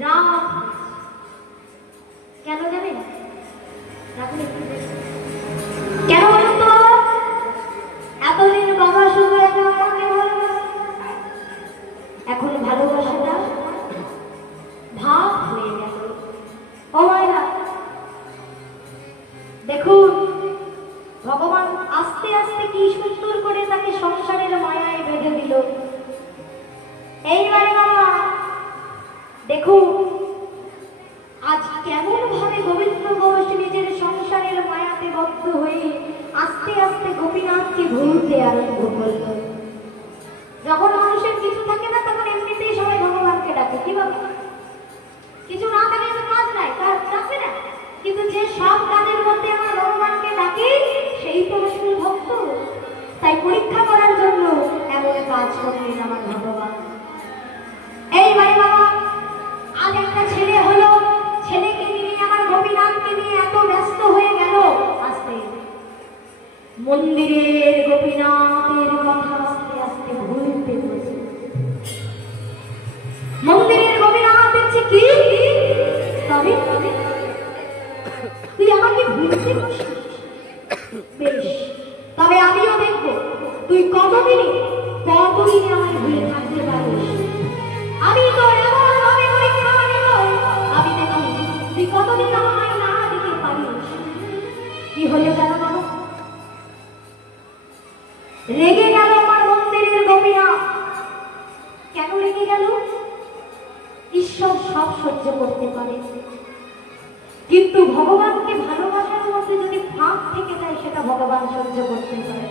রাম কেন জানেন? কেন বলুন তো? এতদিন বাবা শুধু আমাকে ভালোবাসে, এখন ভালোবাসাটা ভাব হয়ে গেল। ও মায়েরা দেখুন, ভগবান আস্তে আস্তে কি সুন্দর করে তাকে সংসারের মায়ায় বেঁধে দিল। এইবারে বাবা দেখুন আজ কেমন ভাবে গোবিন্দ ঘোষ নিজের সংসারের মায়াতে বদ্ধ হয়ে আস্তে আস্তে গোপীনাথকে ভুলতে আরম্ভ করল। যখন মানুষের কিছু থাকে না তখন এমনিতেই সবাই ভগবানকে ডাকে, কি বাবা? কিছু না থাকলে তো কাজ নাই, কাজ ডাকে না। কিন্তু যে সব কাজের মধ্যে আমরা ভগবানকে ডাকি সেই তো আসল ভক্ত। তাই পরীক্ষা করার জন্য এমন কাজ করলেন আমার ভগবান। এইবারে বাবা আজ একটা ছেলে হলো, ছেলেকে নিয়ে আমার গোপীনাথকে নিয়ে এত ব্যস্ত হয়ে গেল, আস্তে মন্দিরের গোপীনাথের কথা আস্তে আস্তে ভুলতে বসে। মন্দিরের গোপীনাথ দেখছে কি তবে তুই আমাকে ভুলতে বসিস, বেশ তবে আমিও দেখবো তুই কতদিনে আমায় ভুলে থাকতে পারিস। আমি তো এমন ভাবে পরীক্ষা নেব, আমি দেখি তুই কতদিন আমায় না দিতে পারিস। কি হলো জানো বাবা? রেগে গেল আমার মন্দিরের গোপীনাথ। কেন রেগে গেল? ঈশ্বর সব সহ্য করতে পারে, কিন্তু ভগবানকে ভালোবাসার মধ্যে যদি ফাঁক থেকে যায় সেটা ভগবান সহ্য করতে পারে।